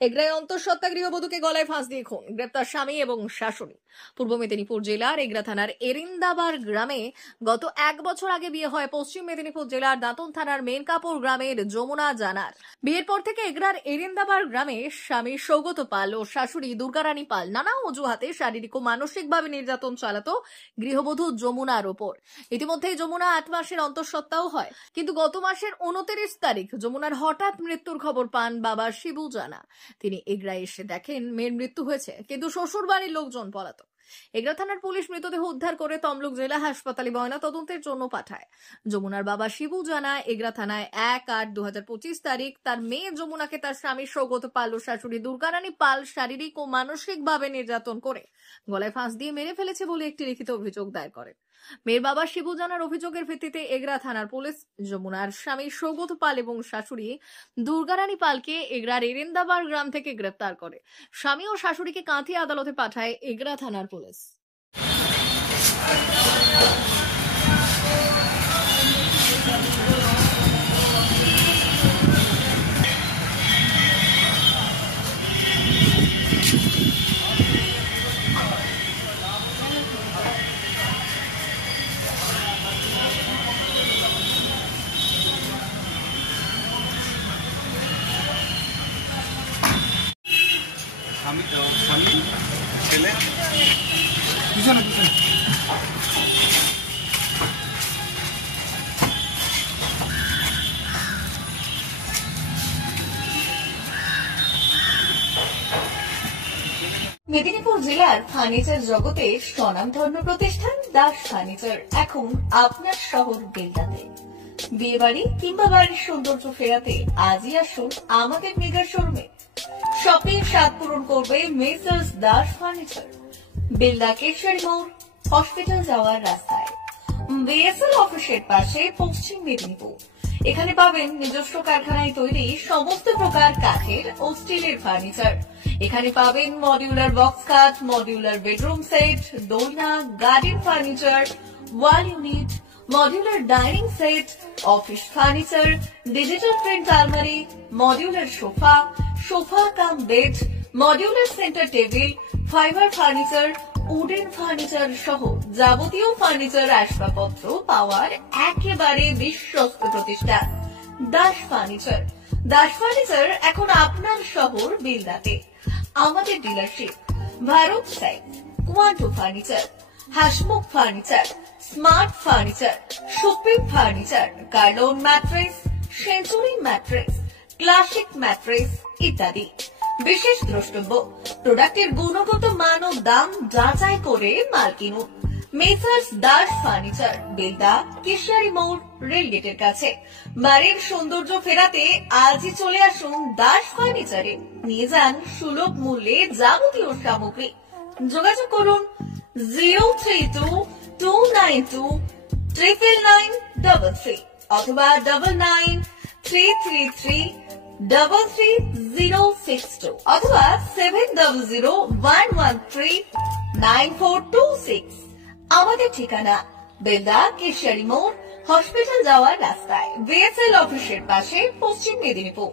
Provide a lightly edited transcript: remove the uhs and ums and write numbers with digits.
এগরায় অন্তঃসত্ত্বা গৃহবধূকে গলায় ফাঁস দিয়ে খুন, গ্রেপ্তার স্বামী এবং শাশুড়ি। পূর্ব মেদিনীপুর জেলার এগরা থানার এরিন্দাবার গ্রামে গত 1 বছর আগে বিয়ে হয় পশ্চিম মেদিনীপুর জেলার দাঁতন থানার মেনকাপুর গ্রামের যমুনা জানার। বিয়ের পর থেকে এগরার এরিন্দাবার গ্রামে স্বামী সৌগত পাল ও শাশুড়ি দুর্গারানী পাল নানা অজুহাতে শারীরিক ও মানসিকভাবে নির্যাতন চালাতো গৃহবধূ যমুনার ওপর। ইতিমধ্যে যমুনা 8 মাসের অন্তঃসত্ত্বাও হয়, কিন্তু গত মাসের 29 তারিখ যমুনার হঠাৎ মৃত্যুর খবর পান বাবা শিবু জানা। তিনি এগরায় এসে দেখেন মেয়ের মৃত্যু হয়েছে, কিন্তু শ্বশুর বাড়ির লোকজন পলাতক। এগরা থানার পুলিশ মৃতদেহ উদ্ধার করে তমলুক জেলা হাসপাতালে ময়না তদন্তের জন্য পাঠায়। যমুনার বাবা শিবু জানা এগরা থানায় 1/8/2025 তারিখ তার মেয়ে যমুনাকে তার স্বামী সৌগত পাল ও শাশুড়ি দুর্গারানী পাল শারীরিক ও মানসিকভাবে নির্যাতন করে গলায় ফাঁস দিয়ে মেরে ফেলেছে বলে একটি লিখিত অভিযোগ দায়ের করে। মেয়ের বাবা শিবু জানার অভিযোগের ভিত্তিতে এগরা থানার পুলিশ যমুনার স্বামী সৌগত পাল এবং শাশুড়ি দুর্গারানী পালকে এগরার এরিন্দাবার গ্রাম থেকে গ্রেপ্তার করে। স্বামী ও শাশুড়িকে কাঁথি আদালতে পাঠায় এগরা থানার পুলিশ। স্বামী ছেলে পিছনে পিছনে মেদিনীপুর জেলার ফার্নিচার জগতের স্বনামধন্য প্রতিষ্ঠান দাস ফার্নিচার এখন আপনার শহর বেলদাতে। বিয়ে বাড়ি কিংবা বাড়ির সৌন্দর্য ফেরাতে আজই আসুন আমাদের মেগা শোরুমে। শপিং স্বাদ পূরণ করবে মেসার্স দাস ফার্নিচার, বেলদা কেশরী মোড়, হসপিটাল যাওয়ার রাস্তায়, বিএসএল অফিসের পাশে, পশ্চিম মেদিনীপুর। এখানে পাবেন নিজস্ব কারখানায় তৈরি সমস্ত প্রকার কাঠের ও স্টিলের ফার্নিচার। এখানে পাবেন modular box cut, modular bedroom set, দোলনা, garden furniture, wall unit, modular dining set, office furniture, digital print আলমারি, modular sofa, sofa cum bed, modular centre table, fibre furniture, wooden furniture সহ যাবতীয় ফার্নিচার আসবাবপত্র পাওয়ার একেবারে বিশ্বস্ত প্রতিষ্ঠান দাস ফার্নিচার। দাস ফার্নিচার এখন আপনার শহর বেলদাতে। আমাদের dealership Bharat side, Quanto furniture, Hasmukh furniture, smart furniture, shopping furniture, Kurlon mattress, century mattress, classic mattress ইত্যাদি। বিশেষ দ্রষ্টব্য, প্রোডাক্টের গুণগত মান ও দাম যাচাই করে মাল কিনুন। মেসার্স দাস ফার্নিচার, বেলদা কেশরী মোড়, রেলগেটের কাছে। বাড়ির সৌন্দর্য ফেরাতে আজই চলে আসুন দাস ফার্নিচারে। নিয়ে যান সুলভ মূল্যে যাবতীয় সামগ্রী। যোগাযোগ করুন 032-292-99933 অথবা 9933333062 অথবা 7001139426। আমাদের ঠিকানা বেলদা কেশরী মোড়, হসপিটাল যাওয়ার রাস্তায়, বিএসএল অফিসের পাশে, পশ্চিম মেদিনীপুর।